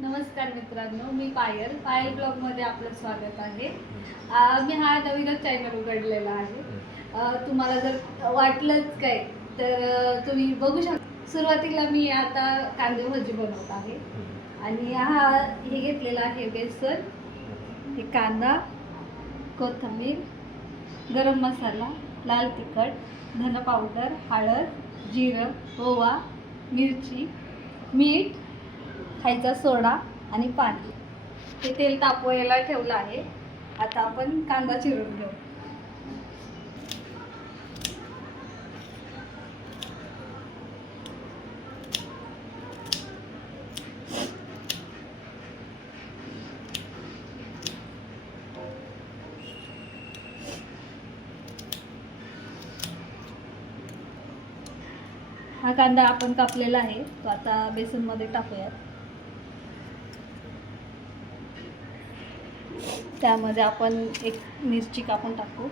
नमस्कार मित्रांनो, मी पायल ब्लॉगमध्ये आपलं स्वागत आहे. मी हा नवीनच चॅनल उघडलेला आहे. तुम्हाला जर वाटलंच काय तर तुम्ही बघू शकता. सुरुवातीला मी आता कांदे भजी बनवत आहे आणि हे घेतलेला आहे बेसन, हे कांदा, कोथिंबीर, गरम मसाला, लाल तिखट, धन पावडर, हळद, जिरं, ओवा, मिरची, मीठ, खायचा सोडा आणि पाणी. हे तेल तापवायला ठेवलं आहे. आता आपण कांदा चिरून घेऊ. हा कांदा आपण कापलेला आहे, तो आता बेसनमध्ये टाकूयात. त्यामध्ये आपण एक मिरची कापून टाकू.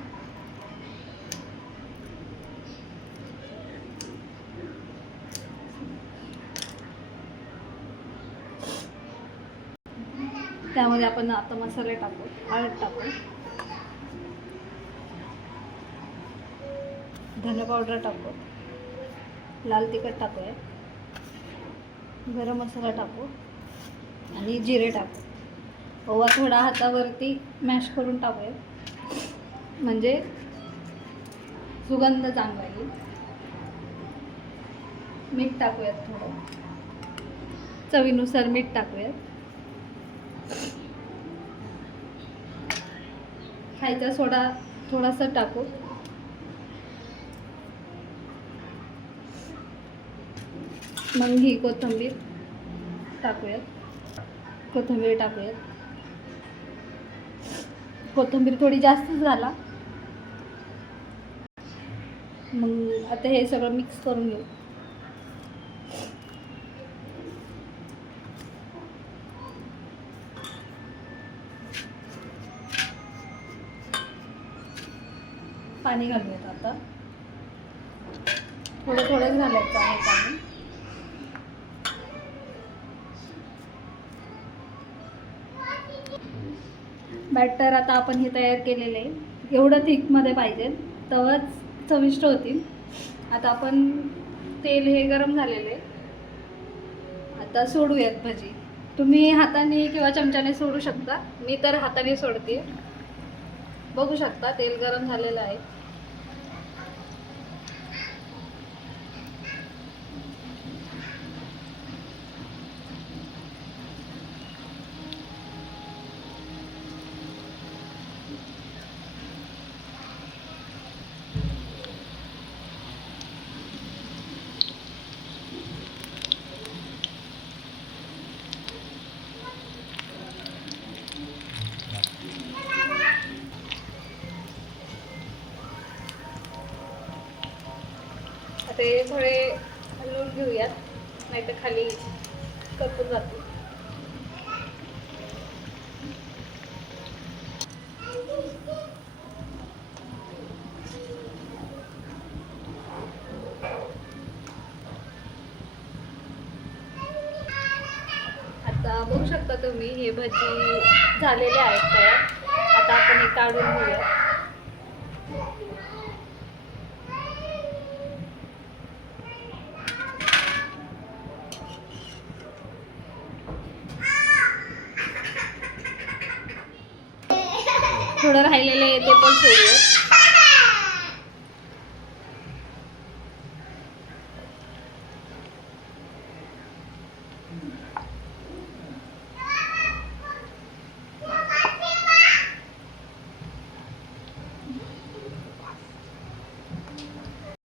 त्यामध्ये आपण आता मसाले टाकू. हळद टाकू, धने पावडर टाकू, लाल तिखट टाकूया, गरम मसाला टाकू आणि जिरे टाकू. ओवा थोडा हातावरती मॅश करून टाकूया, म्हणजे सुगंध चांगला येईल. मीठ टाकूयात, थोडं चवीनुसार मीठ टाकूयात. खायचा सोडा थोडासा टाकू. मग ही कोथिंबीर टाकूयात. कोथिंबीर थोडी जास्तच घाला. मग आता हे सगळं मिक्स करून घेऊ. पाणी घालूयात. आता थोडं थोडंच घालायचं आहे पाणी. बॅटर आता आपण हे तयार केलेलं आहे. एवढं थिकमध्ये पाहिजे, तेव्हाच चविष्ट होतील. आता आपण तेल हे गरम झालेलं आहे. आता सोडूयात भजी. तुम्ही हाताने किंवा चमच्याने सोडू शकता. मी तर हाताने सोडते. बघू शकता तेल गरम झालेलं आहे. आता हे थोडे हलवून घेऊयात, नाही तर खाली करपून जातो. आता बघू शकता तुम्ही, हे भजी झालेले आहेत तयार. आता आपण हे काढून घेऊया. थोडं राहिलेलं आहे ते पण सोडूया.